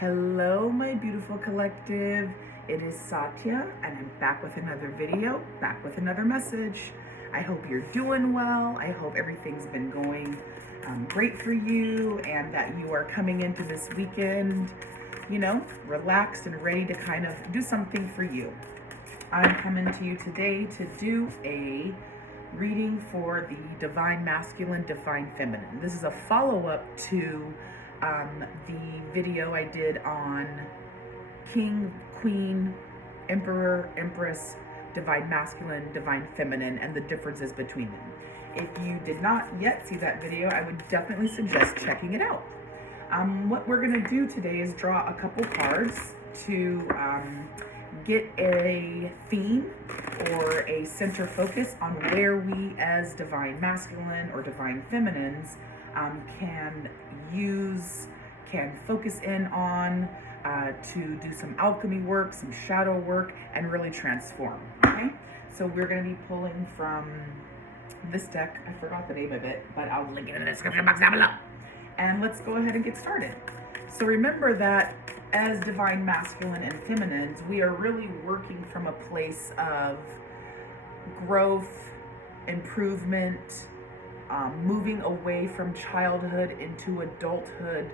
Hello, my beautiful collective. It is Satya, and I'm back with another video, back with another message. I hope you're doing well. I hope everything's been going great for you, and that you are coming into this weekend, relaxed and ready to kind of do something for you. I'm coming to you today to do a reading for the Divine Masculine, Divine Feminine. This is a follow-up to the video I did on King, Queen, Emperor, Empress, Divine Masculine, Divine Feminine, and the differences between them. If you did not yet see that video, I would definitely suggest checking it out. What we're going to do today is draw a couple cards to get a theme or a center focus on where we as Divine Masculine or Divine Feminines can focus in on to do some alchemy work, some shadow work, and really transform. Okay, so we're going to be pulling from this deck. I forgot the name of it, but I'll link it in the description box down below. And let's go ahead and get started. So remember that as Divine Masculine and Feminines, we are really working from a place of growth, improvement, moving away from childhood into adulthood,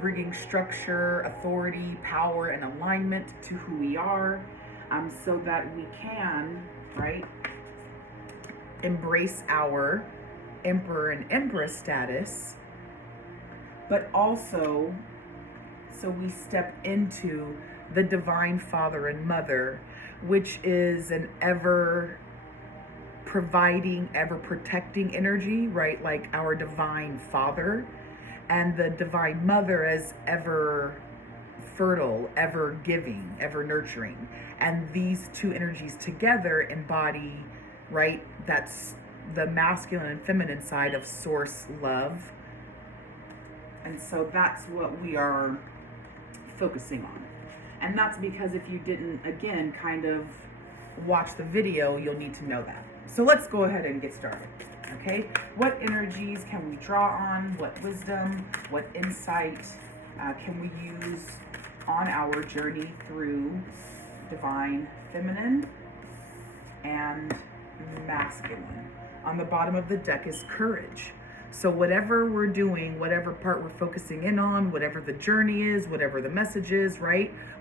bringing structure, authority, power, and alignment to who we are, so that we can, embrace our Emperor and Empress status, but also so we step into the Divine Father and Mother, which is an ever providing, ever protecting energy, right? Like our Divine Father, and the Divine Mother as ever fertile, ever giving, ever nurturing. And these two energies together embody, that's the masculine and feminine side of source love. And so that's what we are focusing on. And that's because if you didn't, again, kind of watch the video, you'll need to know that. So let's go ahead and get started, okay? What energies can we draw on? What wisdom, what insight can we use on our journey through Divine Feminine and Masculine? On the bottom of the deck is courage. So whatever we're doing, whatever part we're focusing in on, whatever the journey is, whatever the message is,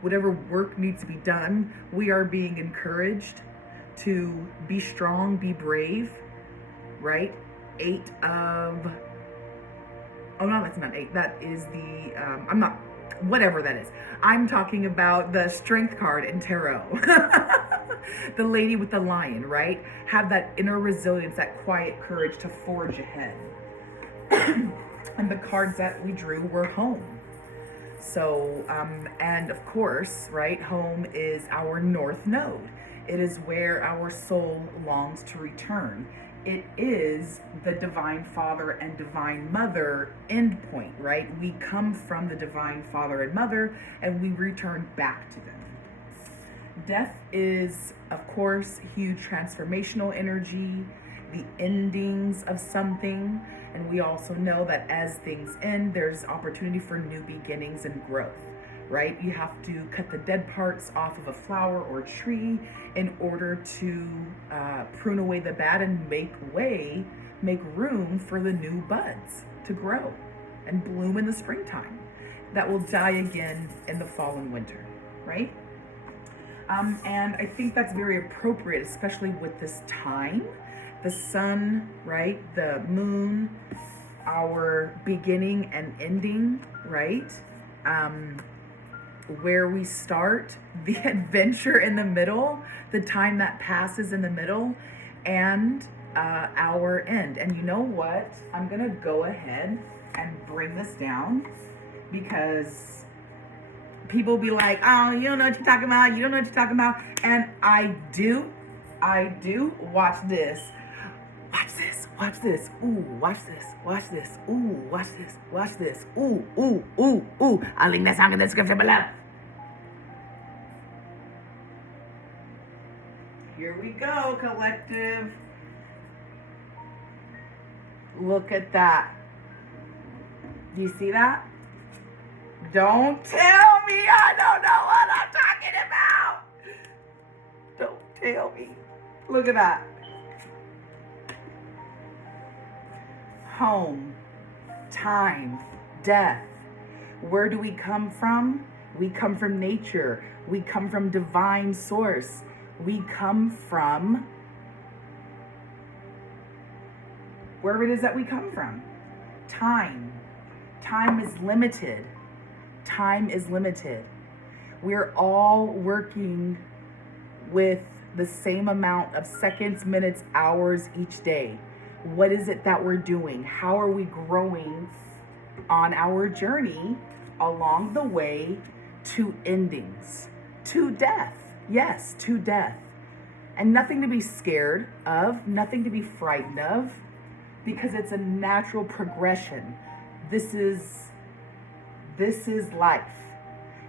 whatever work needs to be done, we are being encouraged to be strong, be brave, Eight of, oh no, that's not eight. That is the, whatever that is. I'm talking about the Strength card in Tarot. The lady with the lion, Have that inner resilience, that quiet courage to forge ahead. And the cards that we drew were home. So, and of course, home is our north node. It is where our soul longs to return. It is the Divine Father and Divine Mother endpoint, We come from the Divine Father and Mother, and we return back to them. Death is, of course, huge transformational energy, the endings of something, and we also know that as things end, there's opportunity for new beginnings and growth. You have to cut the dead parts off of a flower or tree in order to prune away the bad and make room for the new buds to grow and bloom in the springtime that will die again in the fall and winter, and I think that's very appropriate, especially with this time. The sun, the moon, our beginning and ending, where we start, the adventure in the middle, the time that passes in the middle, and our end. And you know what? I'm going to go ahead and bring this down because people be like, oh, you don't know what you're talking about. You don't know what you're talking about. And I do. Watch this. Watch this. Watch this. Ooh, watch this. Watch this. Ooh, watch this. Watch this. Ooh, ooh, ooh, ooh. I'll link that song in the description below. Here we go, collective. Look at that. Do you see that? Don't tell me I don't know what I'm talking about. Don't tell me. Look at that. Home, time, death. Where do we come from? We come from nature. We come from divine source. We come from wherever it is that we come from. Time. Time is limited. Time is limited. We're all working with the same amount of seconds, minutes, hours each day. What is it that we're doing? How are we growing on our journey along the way to endings, to death? Yes, to death. And nothing to be scared of, nothing to be frightened of, because it's a natural progression. This is life.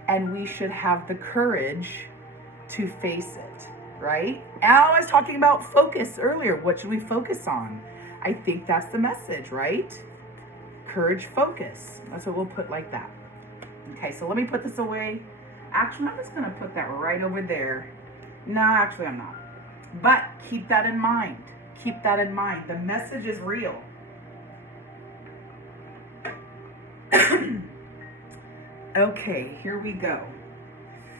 And we should have the courage to face it, right? And I was talking about focus earlier. What should we focus on? I think that's the message, right? Courage, focus. That's what we'll put like that. Okay, so let me put this away. Actually, I'm just gonna put that right over there. No, actually I'm not. But keep that in mind. Keep that in mind. The message is real. Okay, here we go.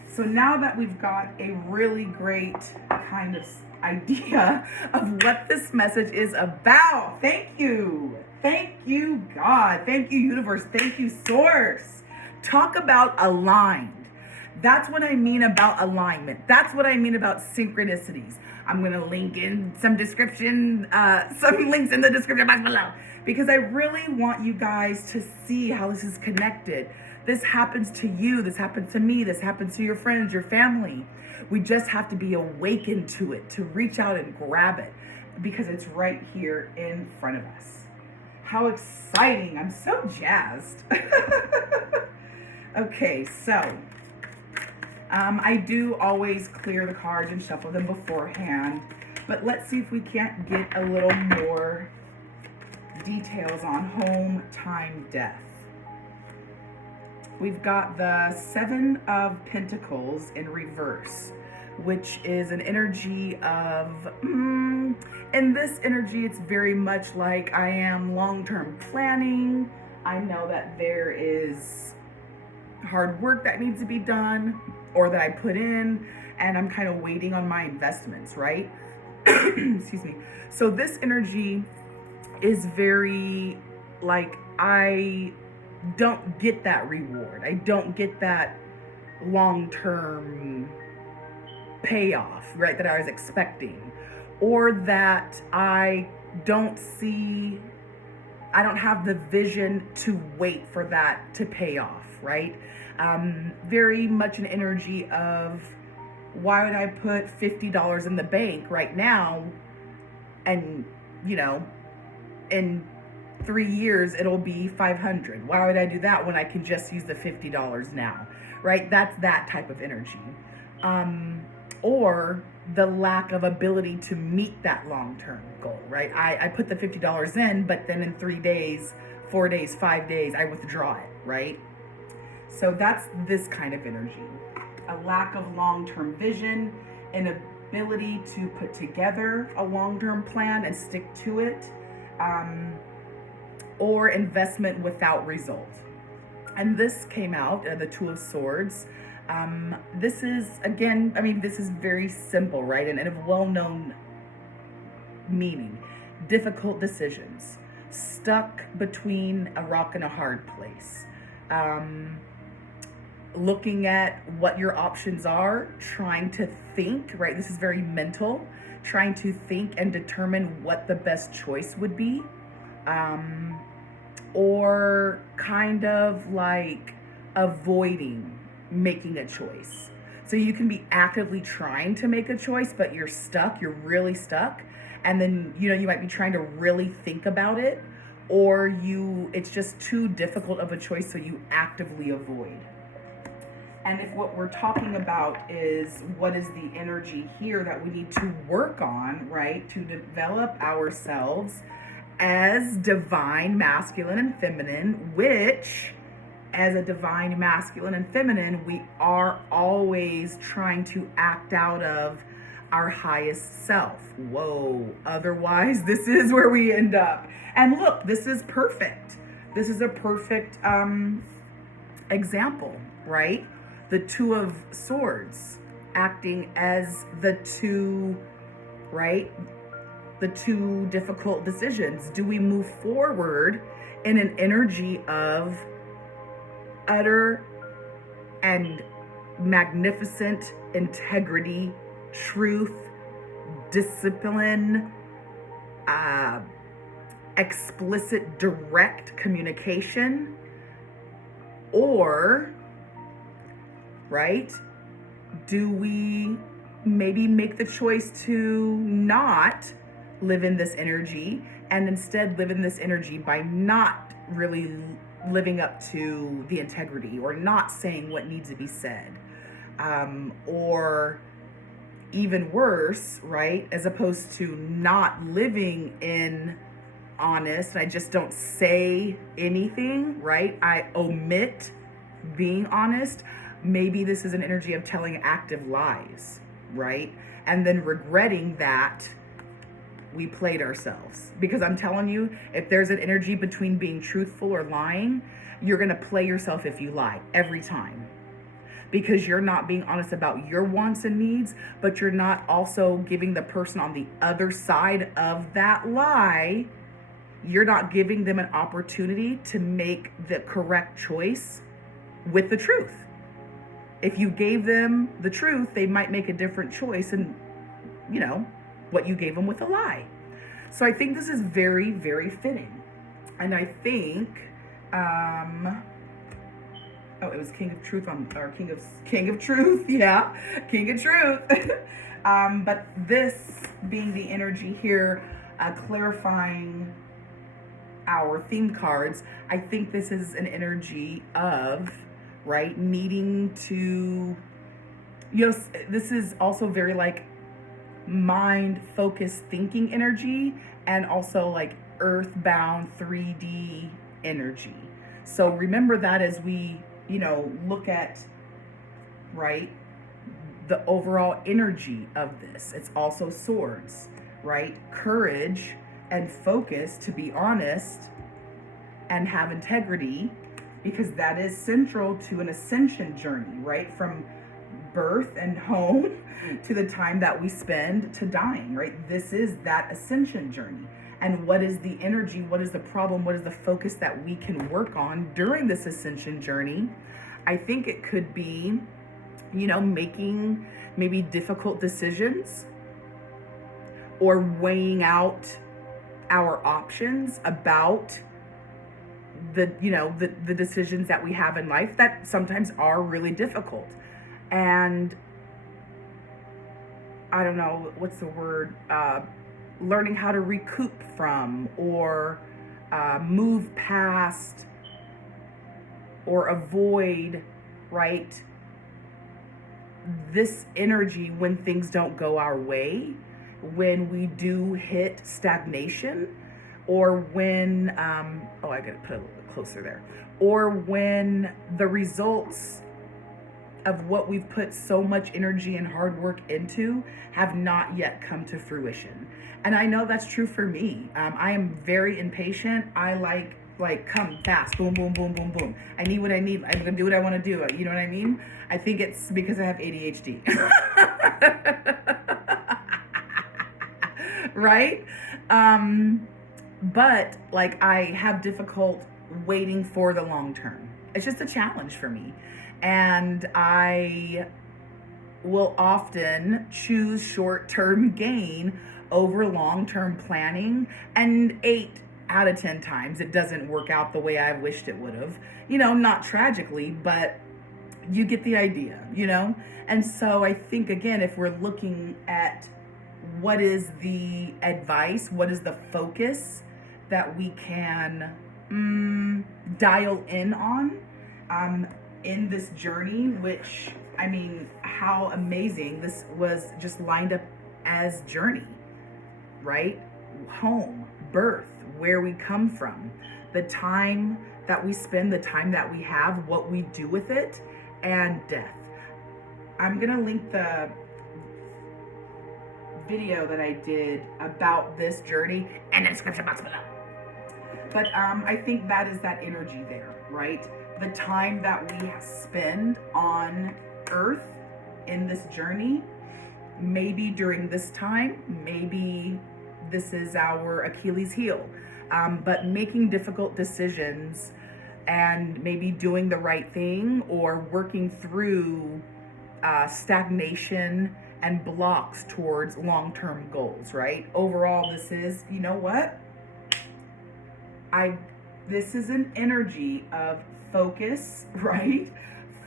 So now that we've got a really great kind of idea of what this message is about. Thank you. Thank you, God. Thank you, universe. Thank you, source. Talk about aligned. That's what I mean about alignment. That's what I mean about synchronicities. I'm going to link in some description, some links in the description box below, because I really want you guys to see how this is connected. This happens to you. This happens to me. This happens to your friends, your family. We just have to be awakened to it, to reach out and grab it, because it's right here in front of us. How exciting. I'm so jazzed. Okay, so I do always clear the cards and shuffle them beforehand, but let's see if we can't get a little more details on home, time, death. We've got the Seven of Pentacles in reverse, which is an energy of, in this energy, it's very much like I am long-term planning. I know that there is hard work that needs to be done or that I put in, and I'm kind of waiting on my investments, right? Excuse me. So this energy is very like, I don't get that reward. I don't get that long-term payoff, right, that I was expecting, or that I don't have the vision to wait for that to pay off, right? Very much an energy of, why would I put $50 in the bank right now and, in 3 years it'll be $500? Why would I do that when I can just use the $50 now, right? That's that type of energy. Or the lack of ability to meet that long-term goal, right? I put the $50 in, but then in 3 days, 4 days, 5 days, I withdraw it, right? So that's this kind of energy. A lack of long-term vision, an ability to put together a long-term plan and stick to it, or investment without result. And this came out, the Two of Swords. This is, again, this is very simple, right? And a well-known meaning. Difficult decisions. Stuck between a rock and a hard place. Looking at what your options are, trying to think, right? This is very mental. Trying to think and determine what the best choice would be. Or kind of like avoiding making a choice. So you can be actively trying to make a choice, but you're stuck, you're really stuck. And then, you might be trying to really think about it, or it's just too difficult of a choice, so you actively avoid. And if what we're talking about is what is the energy here that we need to work on, right, to develop ourselves as divine, masculine and feminine, which as a divine masculine and feminine, we are always trying to act out of our highest self. Whoa, otherwise this is where we end up. And look, this is perfect. This is a perfect example, right? The Two of Swords acting as the two, right? The two difficult decisions. Do we move forward in an energy of utter and magnificent integrity, truth, discipline, explicit, direct communication? Or, right, do we maybe make the choice to not live in this energy and instead live in this energy by not really living up to the integrity or not saying what needs to be said? Or even worse, right, as opposed to not living in honest, I just don't say anything, right? I omit being honest. Maybe this is an energy of telling active lies, right? And then regretting that we played ourselves. Because I'm telling you, if there's an energy between being truthful or lying, you're going to play yourself if you lie every time. Because you're not being honest about your wants and needs, but you're not also giving the person on the other side of that lie, you're not giving them an opportunity to make the correct choice with the truth. If you gave them the truth, they might make a different choice and, you know, what you gave them with a lie. So I think this is very, very fitting. And I think, it was King of Truth or King of Truth, yeah, King of Truth. But this being the energy here, clarifying our theme cards, I think this is an energy of, right, needing to, you know, this is also very like mind focused thinking energy, and also like earthbound 3D energy. So remember that as we, you know, look at, right, the overall energy of this. It's also swords, right? Courage and focus to be honest and have integrity, because that is central to an ascension journey, right? From birth and home to the time that we spend to dying, right? This is that ascension journey. And what is the energy? What is the problem? What is the focus that we can work on during this ascension journey? I think it could be, you know, making maybe difficult decisions or weighing out our options about the, you know, the decisions that we have in life that sometimes are really difficult. And I don't know, what's the word? Learning how to recoup from or move past or avoid, right, this energy when things don't go our way, when we do hit stagnation, or when, I gotta put a little bit closer there, or when the results of what we've put so much energy and hard work into have not yet come to fruition. And I know that's true for me. I am very impatient. I like come fast, boom, boom, boom, boom, boom. I need what I need. I'm gonna do what I want to do. You know what I mean? I think it's because I have ADHD. Right? But like I have difficult waiting for the long term. It's just a challenge for me. And I will often choose short-term gain over long-term planning, and 8 out of 10 times it doesn't work out the way I wished it would have. You know, not tragically, but you get the idea, you know? And so I think, again, if we're looking at what is the advice, what is the focus that we can dial in on in this journey, which, I mean, how amazing this was just lined up as journey, right? Home, birth, where we come from, the time that we spend, the time that we have, what we do with it, and death. I'm gonna link the video that I did about this journey in the description box below. But I think that is that energy there, right? The time that we spend on Earth in this journey, maybe during this time, maybe this is our Achilles heel, but making difficult decisions and maybe doing the right thing or working through stagnation and blocks towards long-term goals, right? Overall, this is, you know what? This is an energy of focus, right?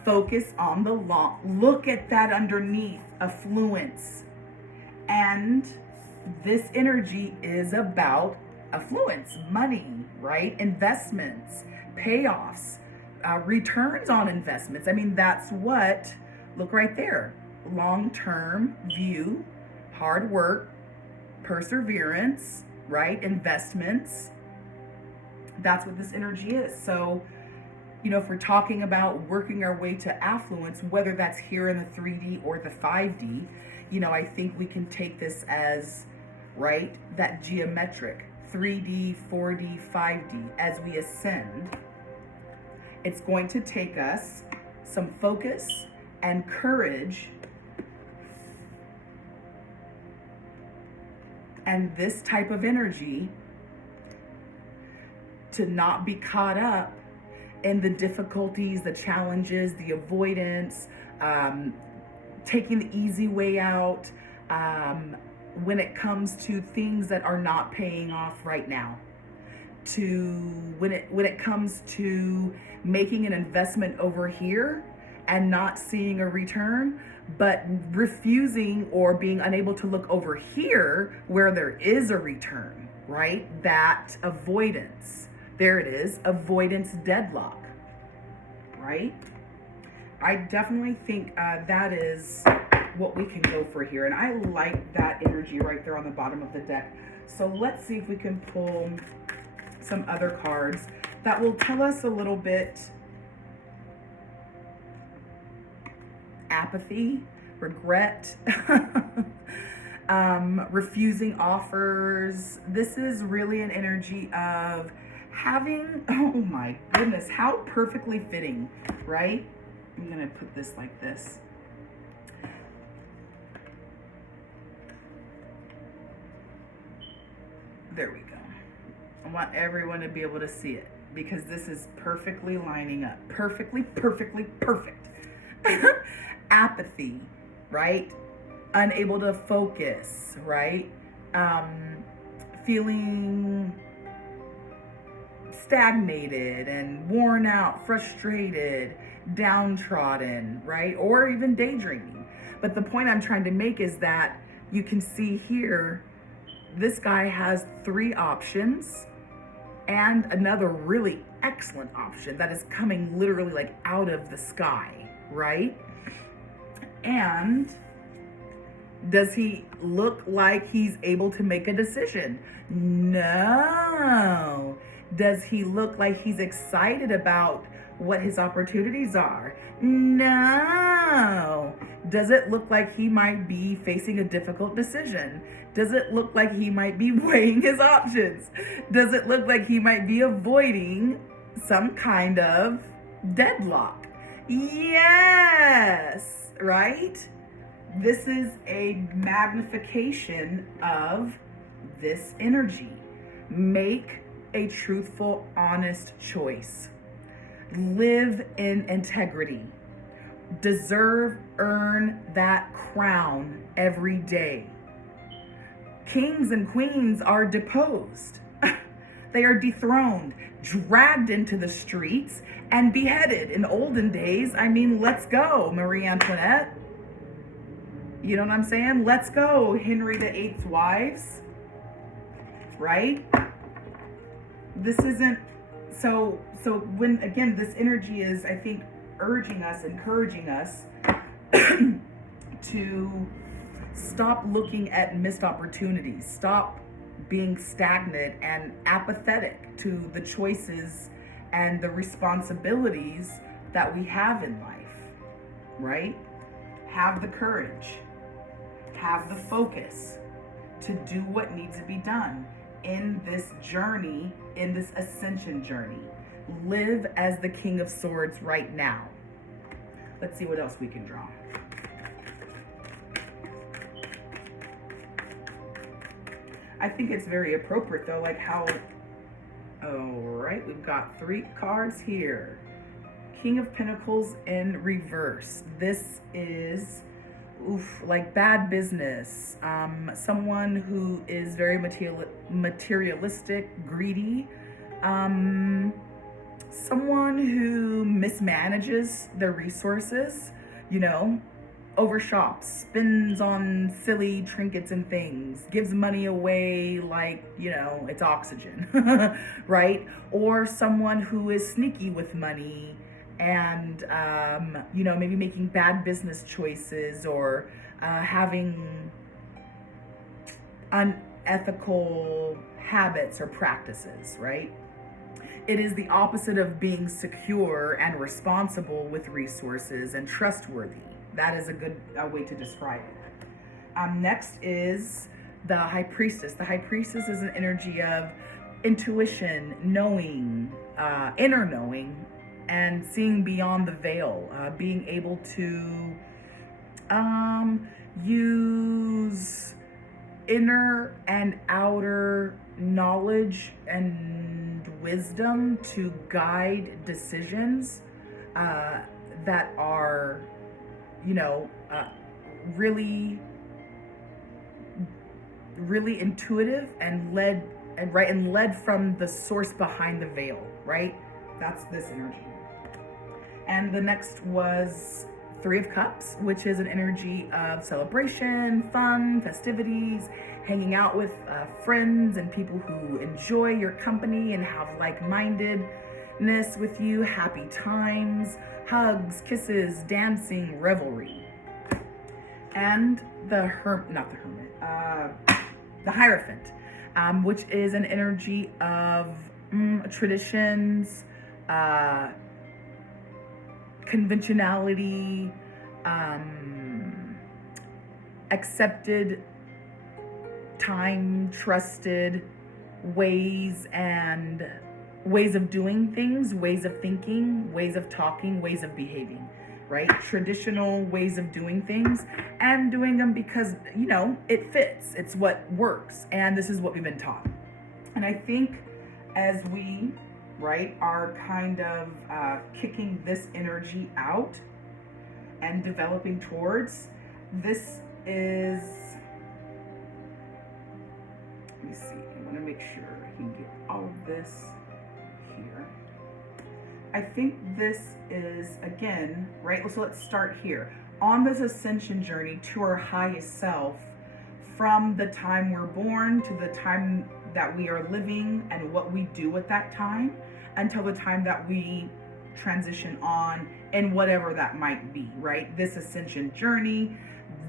Focus on the long, look at that underneath, affluence. And this energy is about affluence, money, right? Investments, payoffs, returns on investments. I mean, that's what, look right there. Long-term view, hard work, perseverance, right? Investments. That's what this energy is. So, you know, if we're talking about working our way to affluence, whether that's here in the 3D or the 5D, you know, I think we can take this as, right, that geometric 3D, 4D, 5D as we ascend. It's going to take us some focus and courage and this type of energy to not be caught up in the difficulties, the challenges, the avoidance, taking the easy way out, when it comes to things that are not paying off right now. When it comes to making an investment over here and not seeing a return, but refusing or being unable to look over here where there is a return, right? That avoidance. There it is, avoidance deadlock, right? I definitely think that is what we can go for here. And I like that energy right there on the bottom of the deck. So let's see if we can pull some other cards that will tell us a little bit. Apathy, regret, refusing offers. This is really an energy of having, oh my goodness, how perfectly fitting, right? I'm gonna put this like this. There we go. I want everyone to be able to see it because this is perfectly lining up. Perfectly, perfectly, perfect. Apathy, right? Unable to focus, right? Feeling stagnated and worn out, frustrated, downtrodden, right? Or even daydreaming. But the point I'm trying to make is that you can see here, this guy has 3 options and another really excellent option that is coming literally like out of the sky, right? And does he look like he's able to make a decision? No. Does he look like he's excited about what his opportunities are? No. Does it look like he might be facing a difficult decision? Does it look like he might be weighing his options? Does it look like he might be avoiding some kind of deadlock? Yes, right? This is a magnification of this energy. Make a truthful, honest choice. Live in integrity. Deserve, earn that crown every day. Kings and queens are deposed. They are dethroned, dragged into the streets, and beheaded. In olden days, I mean, let's go, Marie Antoinette. You know what I'm saying? Let's go, Henry VIII's wives. Right? This isn't, so when, again, this energy is, I think, urging us, encouraging us to stop looking at missed opportunities, stop being stagnant and apathetic to the choices and the responsibilities that we have in life, right? Have the courage, have the focus to do what needs to be done in this journey, in this ascension journey. Live as the King of Swords right now. Let's see what else we can draw. I think it's very appropriate though, like how, all right, we've got 3 cards here. King of Pentacles in reverse. This is, like bad business. Someone who is very materialistic, greedy. Someone who mismanages their resources, you know, overshops, spends on silly trinkets and things, gives money away like, you know, it's oxygen, right? Or someone who is sneaky with money and, you know, maybe making bad business choices or having unethical habits or practices, right? It is the opposite of being secure and responsible with resources and trustworthy. That is a good way to describe it. Next is the High Priestess. The High Priestess is an energy of intuition, knowing, inner knowing, and seeing beyond the veil, being able to use inner and outer knowledge and wisdom to guide decisions that are, you know, really intuitive and led from the source behind the veil, right? That's this energy. And the next was 3 of Cups, which is an energy of celebration, fun, festivities, hanging out with friends and people who enjoy your company and have like-mindedness with you, happy times, hugs, kisses, dancing, revelry. And the Hierophant, which is an energy of traditions, conventionality, accepted, time trusted ways of doing things, ways of thinking, ways of talking, ways of behaving, right? Traditional ways of doing things and doing them because, you know, it fits, it's what works, and this is what we've been taught. And I think as we, right, are kind of kicking this energy out and developing towards, this is, let me see, I want to make sure I can get all of this here. I think this is, again, right, so let's start here. On this ascension journey to our highest self, from the time we're born to the time that we are living and what we do at that time, until the time that we transition on and whatever that might be, right? This ascension journey,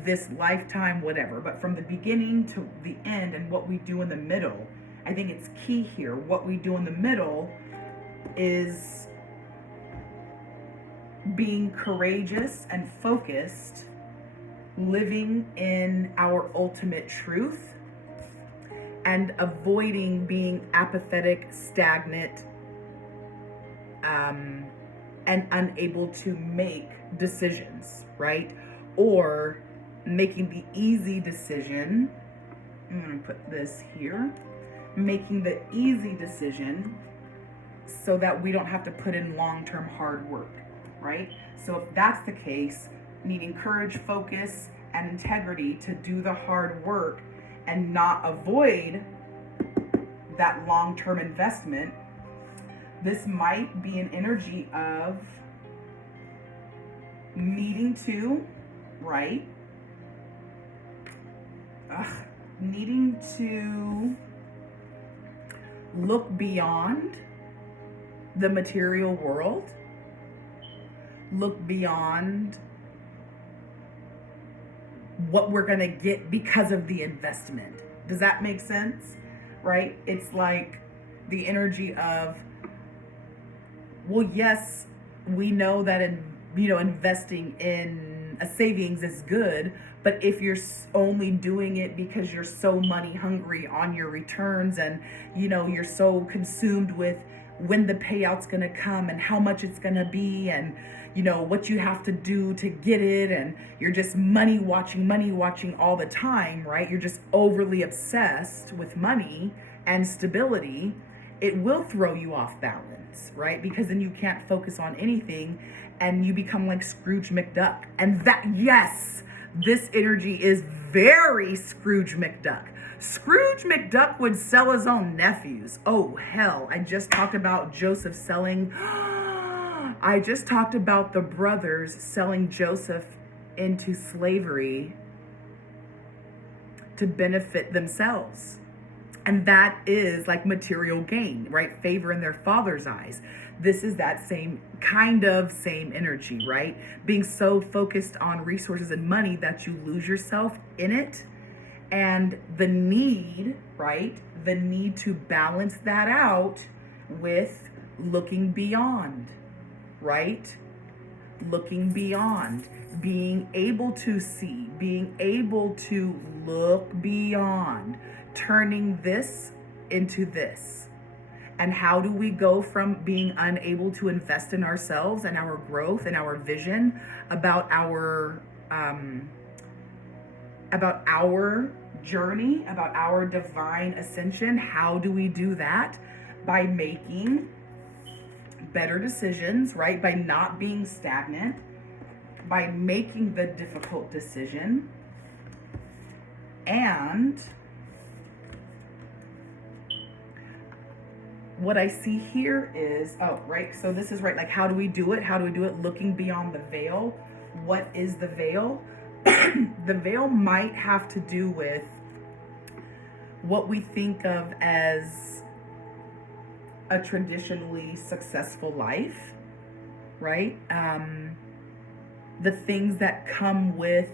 this lifetime, whatever. But from the beginning to the end and what we do in the middle, I think it's key here. What we do in the middle is being courageous and focused, living in our ultimate truth, and avoiding being apathetic, stagnant, and unable to make decisions, right? Or making the easy decision. I'm going to put this here. Making the easy decision so that we don't have to put in long-term hard work, right? So if that's the case, needing courage, focus, and integrity to do the hard work and not avoid that long-term investment, this might be an energy of needing to, right? Needing to look beyond the material world, look beyond what we're gonna get because of the investment. Does that make sense? Right? It's like the energy of well, yes, we know that investing in a savings is good, but if you're only doing it because you're so money hungry on your returns, and you're so consumed with when the payout's going to come and how much it's going to be, and what you have to do to get it, and you're just money watching all the time, right? You're just overly obsessed with money and stability. It will throw you off balance, right? Because then you can't focus on anything and you become like Scrooge McDuck. And that, yes, this energy is very Scrooge McDuck. Scrooge McDuck would sell his own nephews. Oh, hell. I just talked about Joseph selling. I just talked about the brothers selling Joseph into slavery to benefit themselves. And that is like material gain, right? Favor in their father's eyes. This is that same energy, right? Being so focused on resources and money that you lose yourself in it. And the need, right? The need to balance that out with looking beyond, right? Looking beyond, being able to see, being able to look beyond, turning this into this. And how do we go from being unable to invest in ourselves and our growth and our vision about our journey, about our divine ascension? How do we do that? By making better decisions, right? By not being stagnant, by making the difficult decision. And what I see here is, so this is right, like how do we do it? How do we do it? Looking beyond the veil. What is the veil? The veil might have to do with what we think of as a traditionally successful life, right? The things that come with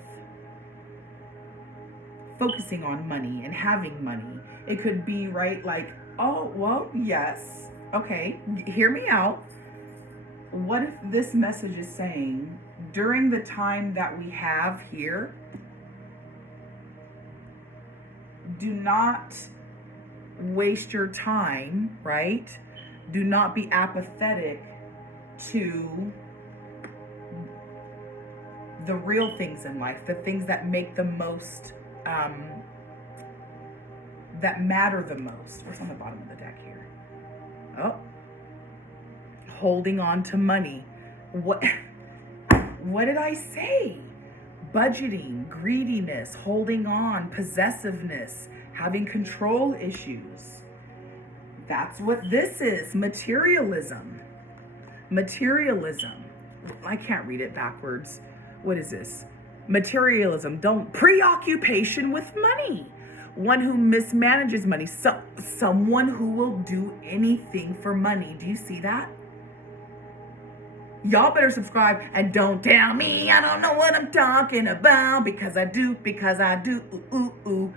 focusing on money and having money. It could be, right, like, oh, well, yes. Okay, hear me out. What if this message is saying, during the time that we have here, do not waste your time, right? Do not be apathetic to the real things in life, the things that make the most, that matter the most. What's on the bottom of the deck here? Oh, holding on to money. What did I say? Budgeting, greediness, holding on, possessiveness, having control issues. That's what this is. Materialism. I can't read it backwards. What is this? Materialism. Preoccupation with money. One who mismanages money. Someone who will do anything for money. Do you see that? Y'all better subscribe and don't tell me I don't know what I'm talking about, because I do. Ooh.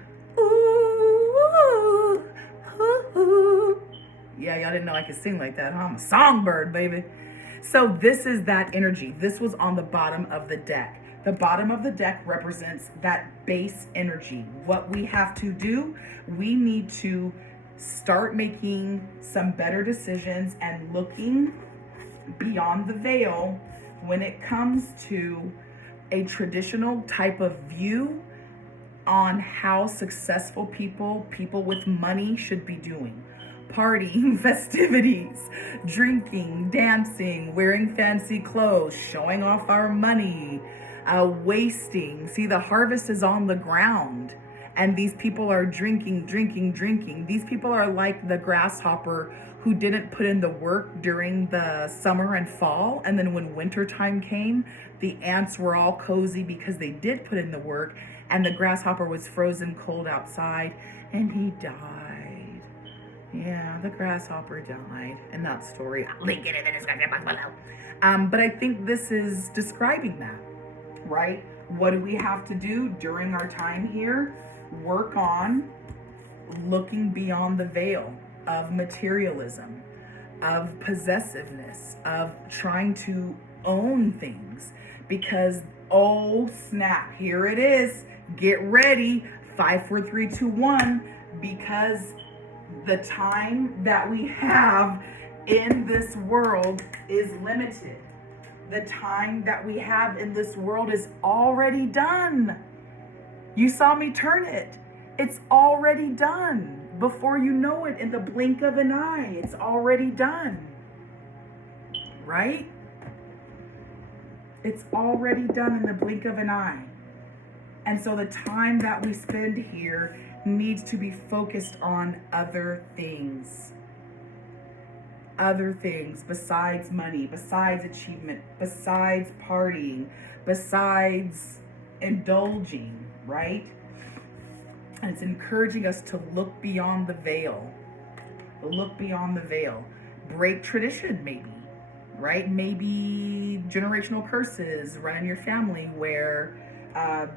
Yeah, y'all didn't know I could sing like that, huh? I'm a songbird, baby. So this is that energy. This was on the bottom of the deck. The bottom of the deck represents that base energy. What we have to do, we need to start making some better decisions and looking beyond the veil when it comes to a traditional type of view on how successful people with money should be doing. Partying, festivities, drinking, dancing, wearing fancy clothes, showing off our money, wasting. See, the harvest is on the ground, and these people are drinking. These people are like the grasshopper who didn't put in the work during the summer and fall, and then when winter time came, the ants were all cozy because they did put in the work, and the grasshopper was frozen cold outside, and he died. Yeah, the grasshopper died in that story. I'll link it in the description box below. But I think this is describing that, right? What do we have to do during our time here? Work on looking beyond the veil of materialism. of possessiveness, of trying to own things. Because, oh snap, here it is. Get ready. 5, 4, 3, 2, 1. Because the time that we have in this world is limited. The time that we have in this world is already done. You saw me turn it. It's already done. Before you know it, in the blink of an eye, it's already done. Right? It's already done in the blink of an eye. And so the time that we spend here needs to be focused on other things. Other things besides money, besides achievement, besides partying, besides indulging, right? And it's encouraging us to look beyond the veil. Look beyond the veil. Break tradition, maybe, right? Maybe generational curses run in your family where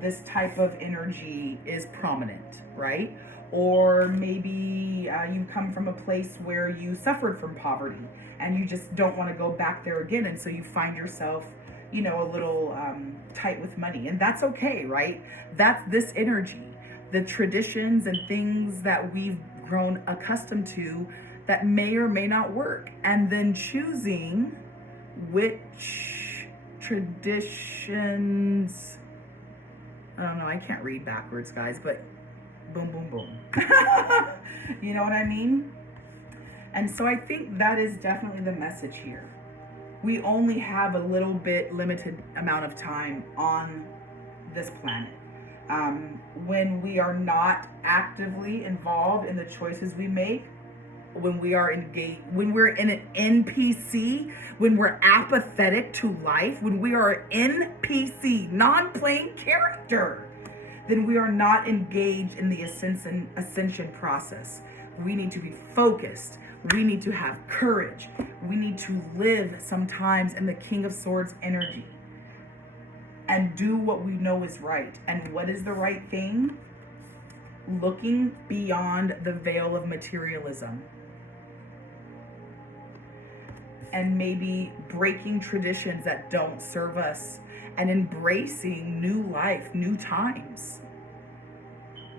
this type of energy is prominent, right? Or maybe you come from a place where you suffered from poverty and you just don't want to go back there again. And so you find yourself, a little tight with money. And that's okay, right? That's this energy. The traditions and things that we've grown accustomed to that may or may not work. And then choosing which traditions, I don't know, I can't read backwards, guys, but boom, boom, boom. You know what I mean? And so I think that is definitely the message here. We only have a little bit limited amount of time on this planet. When we are not actively involved in the choices we make, when we are engaged, when we're in an NPC, when we're apathetic to life, when we are NPC, non-playing character, then we are not engaged in the ascension process. We need to be focused. We need to have courage. We need to live sometimes in the King of Swords energy and do what we know is right. And what is the right thing? Looking beyond the veil of materialism. And maybe breaking traditions that don't serve us and embracing new life, new times,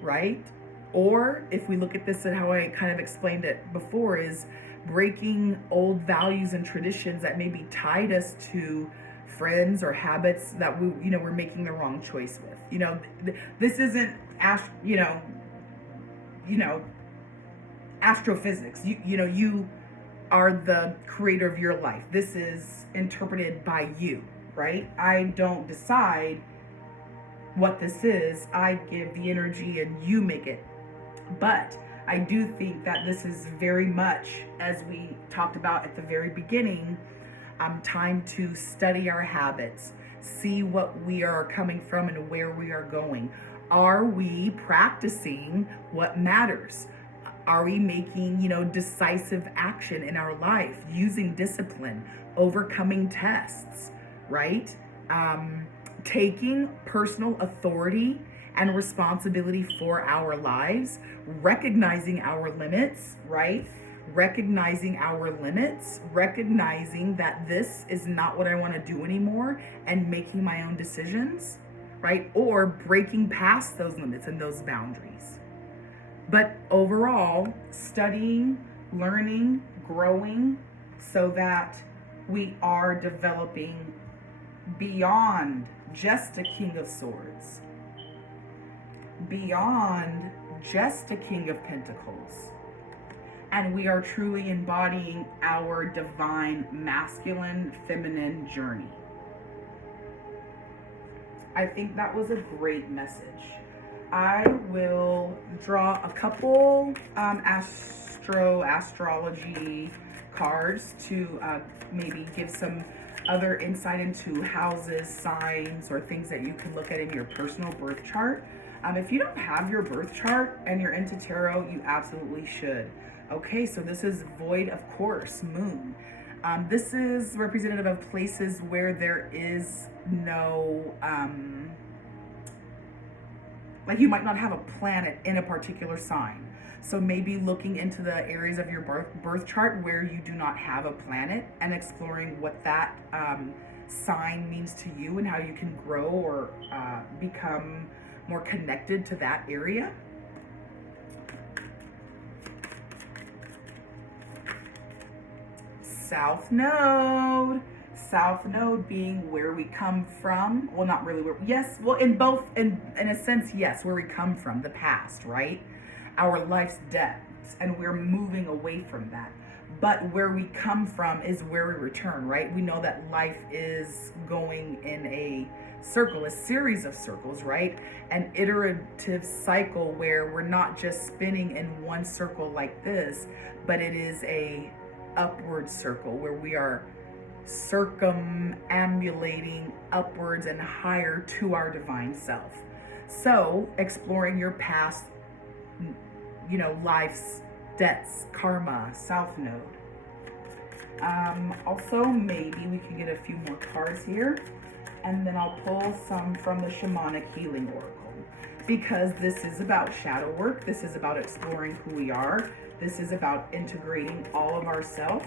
right? Or if we look at this and how I kind of explained it before, is breaking old values and traditions that maybe tied us to friends or habits that we're making the wrong choice with. This isn't astrophysics. You are the creator of your life. This is interpreted by you, right? I don't decide what this is. I give the energy and you make it. But I do think that this is very much, as we talked about at the very beginning, time to study our habits, see what we are coming from and where we are going. Are we practicing what matters? Are we making, decisive action in our life, using discipline, overcoming tests, right? Taking personal authority and responsibility for our lives, recognizing our limits, right? Recognizing our limits, recognizing that this is not what I want to do anymore and making my own decisions, right? Or breaking past those limits and those boundaries. But overall, studying, learning, growing so that we are developing beyond just a King of Swords, beyond just a King of Pentacles. And we are truly embodying our divine masculine, feminine journey. I think that was a great message. I will draw a couple astrology cards to maybe give some other insight into houses, signs, or things that you can look at in your personal birth chart. If you don't have your birth chart and you're into tarot, you absolutely should. Okay, so this is void, of course, moon. This is representative of places where there is no, like you might not have a planet in a particular sign. So maybe looking into the areas of your birth chart where you do not have a planet and exploring what that sign means to you and how you can grow or become more connected to that area. South Node. South Node being where we come from. Well, not really where, yes, well, in both, in a sense, yes, where we come from, the past, right? Our life's depths, and we're moving away from that. But where we come from is where we return, right? We know that life is going in a circle, a series of circles, right? An iterative cycle where we're not just spinning in one circle like this, but it is a upward circle where we are circumambulating upwards and higher to our divine self. So exploring your past, you know, life's debts, karma, South Node. Also, maybe we can get a few more cards here, and then I'll pull some from the Shamanic Healing Oracle, because this is about shadow work. This is about exploring who we are. This is about integrating all of ourselves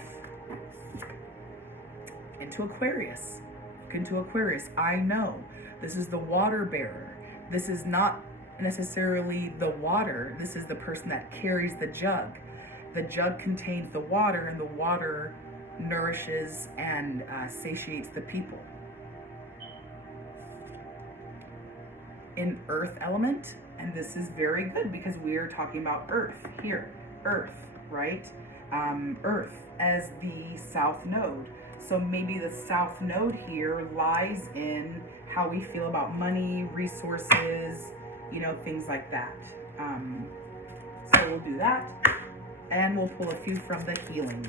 into Aquarius. Look into Aquarius. I know this is the water bearer. This is not necessarily the water. This is the person that carries the jug. The jug contains the water, and the water nourishes and satiates the people. In earth element, and this is very good because we are talking about earth here. Earth, right? Earth as the South Node. So maybe the South Node here lies in how we feel about money, resources, you know, things like that. So we'll do that, and we'll pull a few from the healing.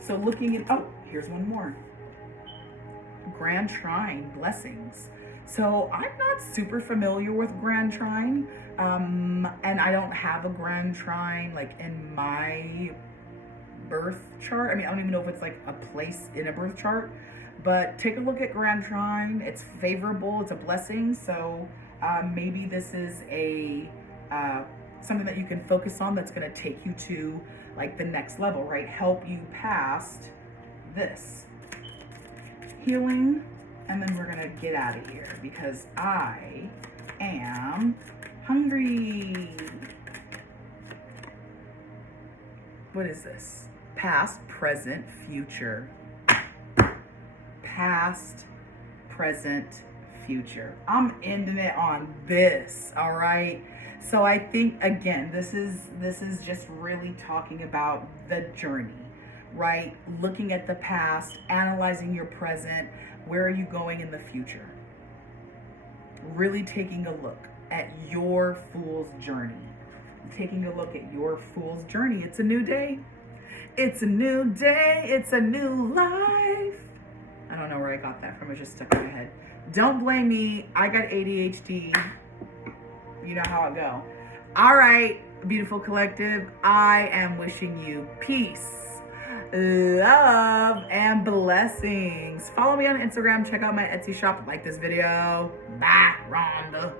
So looking at, oh, here's one more. Grand Trine, blessings. So I'm not super familiar with Grand Trine, and I don't have a Grand Trine like in my birth chart. I mean, I don't even know if it's like a place in a birth chart, but take a look at Grand Trine. It's favorable, it's a blessing. So maybe this is a something that you can focus on that's going to take you to like the next level, right? Help you past this. Healing, and then we're going to get out of here because I am hungry. What is this? Past, present, future. Past, present, future. I'm ending it on this, all right? So I think, again, this is just really talking about the journey, right? Looking at the past, analyzing your present, where are you going in the future? Really taking a look at your fool's journey. Taking a look at your fool's journey. It's a new day. It's a new day. It's a new life. I don't know where I got that from. It just stuck in my head. Don't blame me. I got ADHD. You know how I go. All right, beautiful collective. I am wishing you peace, love, and blessings. Follow me on Instagram. Check out my Etsy shop. Like this video. Bye, Rhonda.